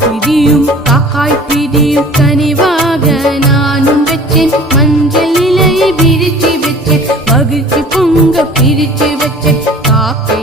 பிடியும் காக்காய் பிடியும் கனிவாக நானும் வச்சேன் மஞ்சள் இலையை விரிச்சு வச்சேன் மகிழ்ச்சி பொங்க பிரிச்சு வச்சேன் காக்கை